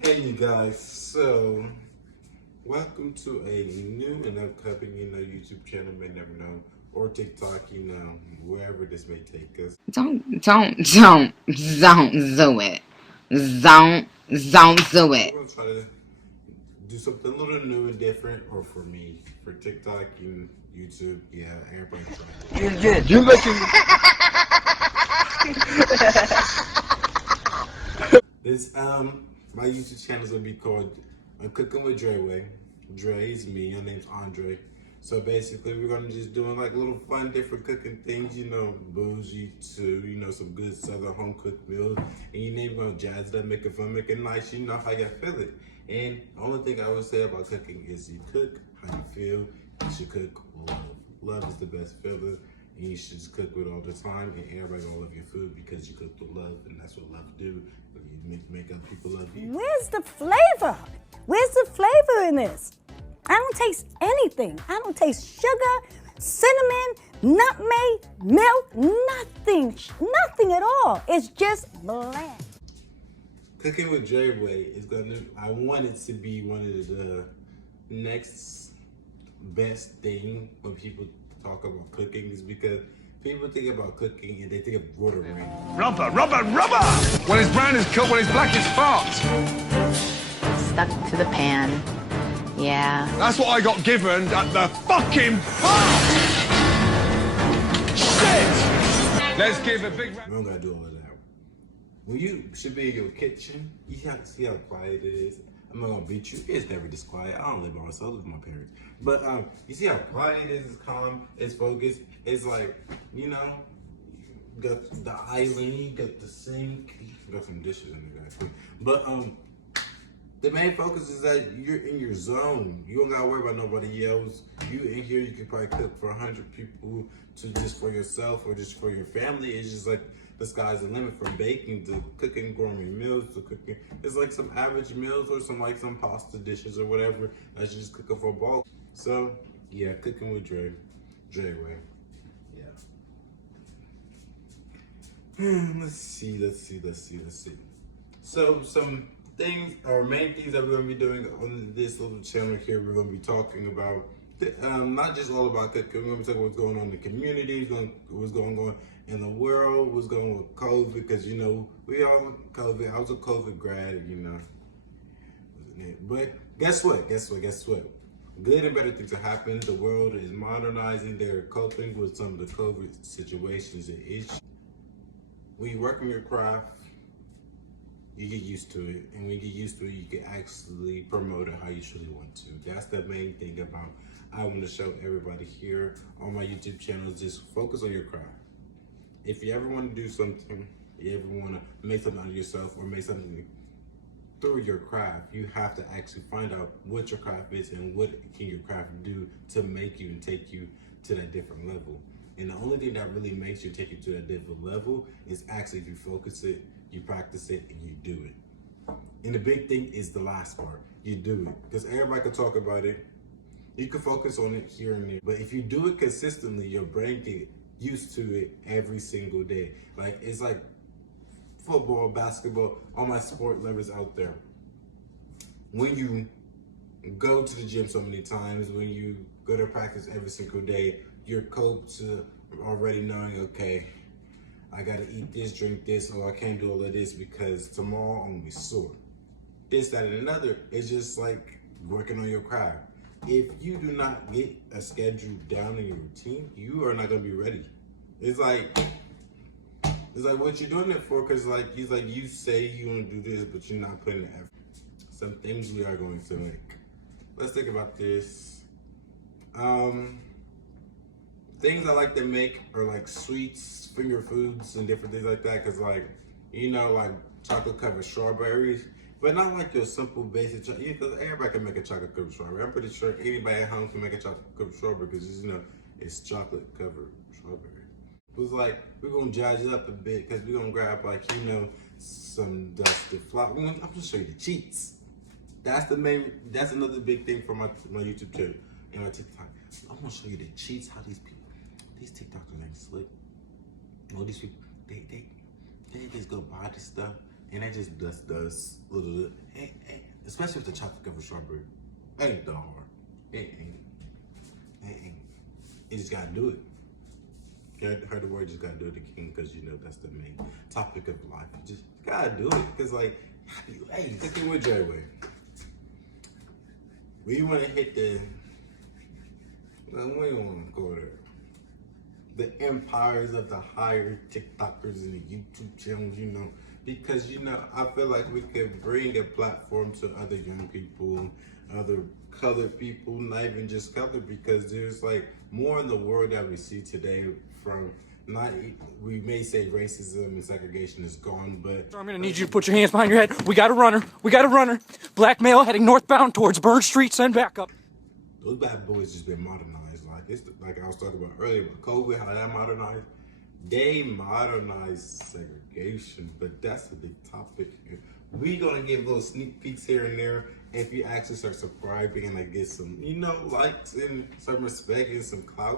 Hey you guys, so welcome to a new and upcoming, YouTube channel, may never know, or TikTok, wherever this may take us. Don't do it. Don't do We're it. gonna try to do something a little new and different, or for me, for TikTok and YouTube, yeah, everybody try it. Yeah, you're making. This my YouTube channel is gonna be called Cooking with Dre Way. Dre is me. Your name's Andre. So basically, we're gonna just doing like little fun, different cooking things. Bougie too. Some good southern home cooked meals, and you name it, gonna jazz it up, make it fun, make it nice. You know how you feel it. And the only thing I would say about cooking is you cook how you feel. You should cook with love. Love is the best feeling. And you should just cook with all the time, and everybody gonna love your food because you cook with love, and that's what love do. You make other people love you. Where's the flavor? Where's the flavor in this? I don't taste anything. I don't taste sugar, cinnamon, nutmeg, milk, nothing. Nothing at all. It's just bland. Cooking with Dre Way I want it to be one of the next best thing when people talk about cooking, is because people think about cooking and they think of water rain. Rubber! When it's brown, it's cooked. When it's black, it's fucked. Stuck to the pan. Yeah. That's what I got given at the fucking park. Shit! Let's give a big round. We don't gotta do all of that. When you should be in your kitchen, you have to see how quiet it is. I'm not gonna beat you. It's never this quiet. I don't live by myself. I live with my parents. But you see how quiet it is. It's calm. It's focused. It's like, you got the island. You got the sink. You got some dishes in there, guys. But the main focus is that you're in your zone. You don't gotta worry about nobody else. You in here, you can probably cook for 100 people, to just for yourself or just for your family. It's just like the sky's the limit, from baking to cooking gourmet meals to cooking. It's like some average meals or some pasta dishes or whatever that's just cooking for bulk. So yeah, cooking with Dre Way. Yeah. Let's see. So some things, or main things that we're gonna be doing on this little channel here, we're gonna be talking about not just all about cooking. We're gonna be talking what's going on in the community, what's going on in the world, what's going on with COVID, because we all COVID. I was a COVID grad, But guess what? Good and better things are happening. The world is modernizing. They're coping with some of the COVID situations and issues. When you work on your craft, you get used to it, and when you get used to it, you can actually promote it how you truly want to. That's the main thing about I want to show everybody here on my YouTube channel, is just focus on your craft. If you ever want to do something, you ever want to make something out of yourself or make something through your craft, you have to actually find out what your craft is and what can your craft do to make you and take you to that different level. And the only thing that really makes you take you to that different level is actually if you focus it, you practice it, and you do it. And the big thing is the last part. You do it. Because everybody can talk about it. You can focus on it here and there. But if you do it consistently, your brain get used to it every single day. It's like football, basketball, all my sport lovers out there. When you go to the gym so many times, when you go to practice every single day, you're coached to already knowing, okay, I gotta eat this, drink this, or I can't do all of this because tomorrow I'm gonna be sore. This, that, and another. It's just like working on your craft. If you do not get a schedule down in your routine, you are not gonna be ready. It's like what you're doing it for, because you say you want to do this, but you're not putting the effort. Some things we are going to make. Let's think about this. Things I like to make are like sweets, finger foods, and different things like that. Cause like chocolate covered strawberries, but not like your simple basic chocolate. Cause everybody can make a chocolate covered strawberry. I'm pretty sure anybody at home can make a chocolate covered strawberry, because it's chocolate covered strawberry. It's like we're gonna jazz it up a bit, because we're gonna grab some dusted flour. I'm gonna show you the cheats. That's another big thing for my YouTube channel and my TikTok. I'm gonna show you the cheats, how these TikTokers ain't slick. All these people, they just go buy this stuff and they just does little. Hey, especially with the chocolate covered strawberry. It ain't that hard. It ain't. It ain't. You just gotta do it. You heard the word, just gotta do it again, because you know that's the main topic of life. You just gotta do it, because like, hey, Cooking with Dre Way. We want to hit the, we don't want to go there. The empires of the higher TikTokers and the YouTube channels, you know, because, you know, I feel like we could bring a platform to other young people, other colored people, not even just colored, because there's like more in the world that we see today from not, we may say racism and segregation is gone, but I'm gonna need you to put your hands behind your head. We got a runner. We got a runner. Black male heading northbound towards Burn Street. Send backup. those bad boys just been modernized. Like it's like I was talking about earlier with COVID, how that modernized. They modernized segregation, but that's a big topic here. We gonna give little sneak peeks here and there. If you actually start subscribing and I get some, you know, likes and some respect and some clout.